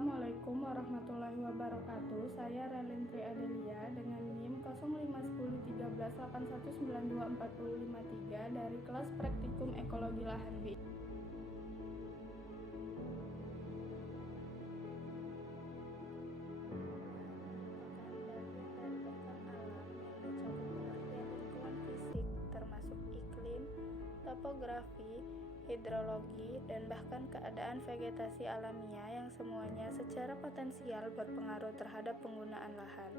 Assalamualaikum warahmatullahi wabarakatuh. Saya Relentri Adelia dengan NIM 05101381924053 dari kelas Praktikum Ekologi Lahan B. Termasuk iklim, topografi, hidrologi, dan bahkan keadaan vegetasi alamiah yang semuanya secara potensial berpengaruh terhadap penggunaan lahan.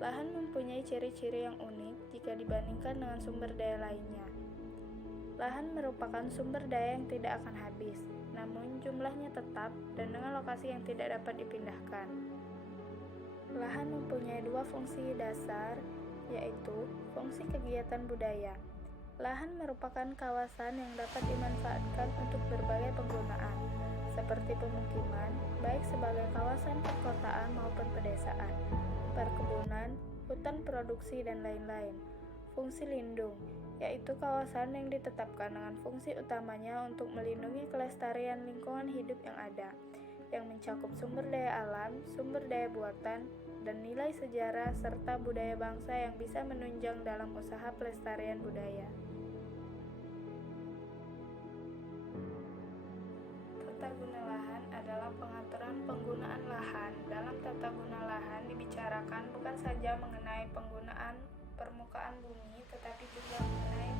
Lahan mempunyai ciri-ciri yang unik jika dibandingkan dengan sumber daya lainnya. Lahan merupakan sumber daya yang tidak akan habis, namun jumlahnya tetap dan dengan lokasi yang tidak dapat dipindahkan. Lahan mempunyai dua fungsi dasar, yaitu fungsi kegiatan budaya. Lahan merupakan kawasan yang dapat dimanfaatkan untuk berbagai penggunaan, seperti pemukiman, baik sebagai kawasan perkotaan maupun pedesaan, perkebunan, hutan produksi, dan lain-lain. Fungsi lindung, yaitu kawasan yang ditetapkan dengan fungsi utamanya untuk melindungi kelestarian lingkungan hidup yang ada, yang mencakup sumber daya alam, sumber daya buatan, dan nilai sejarah serta budaya bangsa yang bisa menunjang dalam usaha pelestarian budaya. Tata guna lahan adalah pengaturan penggunaan lahan. Dalam tata guna lahan dibicarakan bukan saja mengenai penggunaan permukaan bumi, tetapi juga mengenai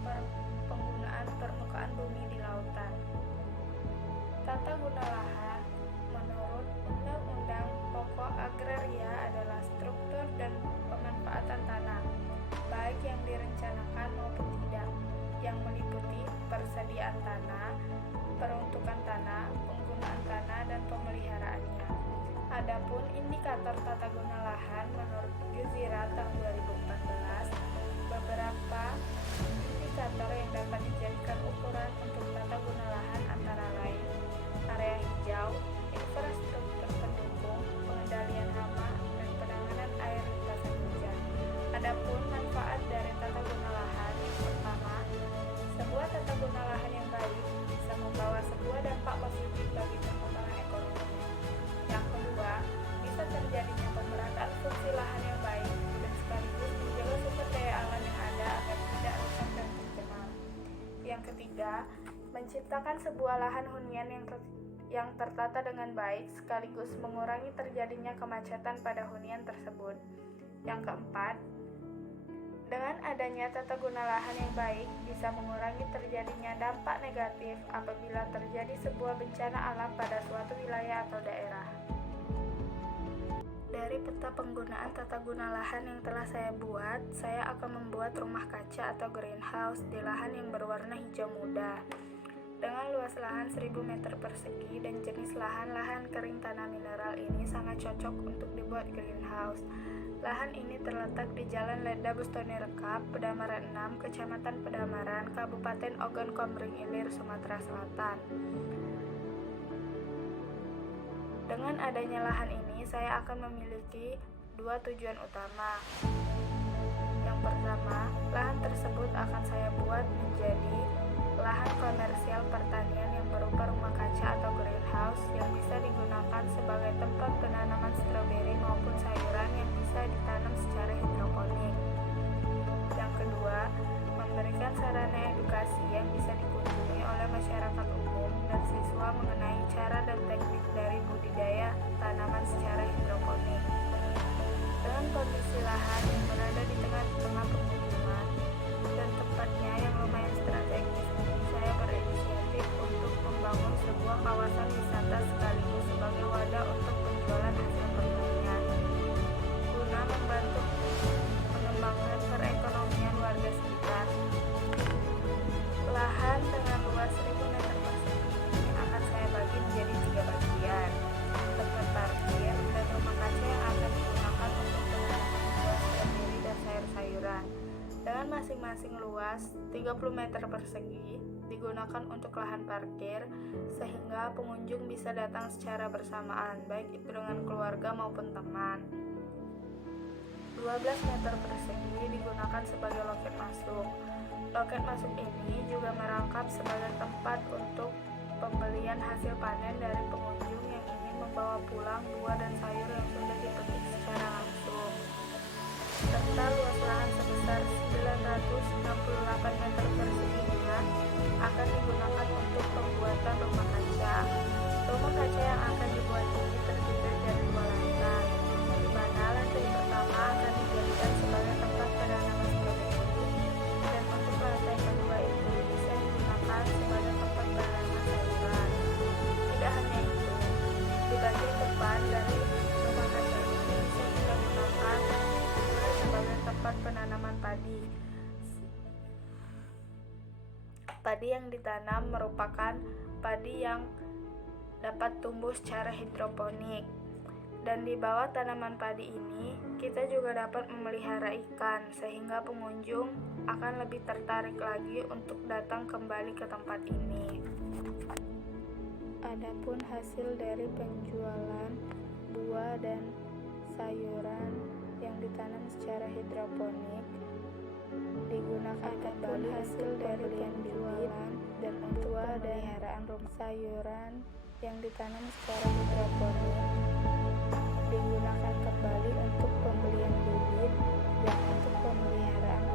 penggunaan permukaan bumi di lautan. Tata guna lahan menurut Undang-Undang Pokok Agraria adalah struktur dan pemanfaatan tanah, baik yang direncanakan maupun tidak, yang meliputi persediaan tanah, peruntukan tanah, penggunaan tanah, dan pemeliharaannya. Adapun indikator tata guna lahan menurut Gezira tahun 2014, beberapa indikator yang dapat dijadikan ukuran untuk tata guna lahan antara lain area hijau, infrastruktur pendukung, pengendalian hama, dan penanganan air limpasan hujan. Adapun manfaat dari tata guna lahan yang pertama, sebuah tata guna lahan yang baik bisa membawa sebuah dampak positif bagi perkembangan ekonomi. Yang kedua, bisa terjadinya pemerataan fungsi lahan yang baik dan sekaligus menjaga sumber daya alam yang ada agar tidak rusak dan tercemar. Yang ketiga, menciptakan sebuah lahan hunian yang tertata dengan baik sekaligus mengurangi terjadinya kemacetan pada hunian tersebut. Yang keempat, dengan adanya tata guna lahan yang baik bisa mengurangi terjadinya dampak negatif apabila terjadi sebuah bencana alam pada suatu wilayah atau daerah. Dari peta penggunaan tata guna lahan yang telah saya buat, saya akan membuat rumah kaca atau greenhouse di lahan yang berwarna hijau muda. Dengan luas lahan 1000 meter persegi dan jenis lahan kering tanah mineral ini sangat cocok untuk dibuat greenhouse. Lahan ini terletak di Jalan Leda Bustoni Rekap, Pedamaran 6, Kecamatan Pedamaran, Kabupaten Ogan Komering Ilir, Sumatera Selatan. Dengan adanya lahan ini, saya akan memiliki dua tujuan utama. Yang pertama, lahan tersebut akan saya buat menjadi lahan komersial pertanian yang berupa rumah kaca atau greenhouse yang bisa digunakan sebagai tempat penanaman stroberi maupun sayuran yang bisa ditanam secara hidroponik. Yang kedua, memberikan sarana edukasi yang bisa dikunjungi oleh masyarakat umum dan siswa mengenai cara dan teknik dari budidaya tanaman secara hidroponik. Dengan kondisi lahan yang berada di tengah-tengah pemukiman dan tempatnya yang lumayan strategis, saya berinisiatif untuk membangun sebuah kawasan wisata sekaligus sebagai wadah untuk penjualan hasil pertanian, guna membantu pengembangan perekonomian warga sekitar. Lahan dengan luas 1000 meter persegi ini akan saya bagi menjadi 3 bagian, tempat parkir dan rumah kaca yang akan digunakan untuk penanaman buah stroberi dan sayur-sayuran. Dengan masing-masing luas 30 meter persegi digunakan untuk lahan parkir sehingga pengunjung bisa datang secara bersamaan, baik itu dengan keluarga maupun teman. 12 meter persegi digunakan sebagai loket masuk. Loket masuk ini juga merangkap sebagai tempat untuk pembelian hasil panen dari pengunjung yang ingin membawa pulang buah dan sayur yang sudah dipetik secara langsung, serta luas lahan sebesar 968 meter persegi akan digunakan untuk pembuatan rumah kaca. Rumah kaca yang akan dibuat ini terdiri dari 2 lantai, di mana lantai pertama akan dijadikan sebagai tempat penanaman stroberi, dan untuk lantai kedua itu bisa digunakan sebagai tempat penanaman sayuran. Tidak hanya itu, di bagian depan dari rumah kaca ini bisa kita gunakan juga sebagai tempat penanaman padi. Padi yang ditanam merupakan padi yang dapat tumbuh secara hidroponik. Dan di bawah tanaman padi ini, kita juga dapat memelihara ikan, sehingga pengunjung akan lebih tertarik lagi untuk datang kembali ke tempat ini. Adapun hasil dari penjualan buah dan sayuran yang ditanam secara hidroponik digunakan kembali hasil dari penjualan dan buah dan sayuran yang ditanam secara hidroponik digunakan kembali untuk pembelian bibit dan untuk pemeliharaan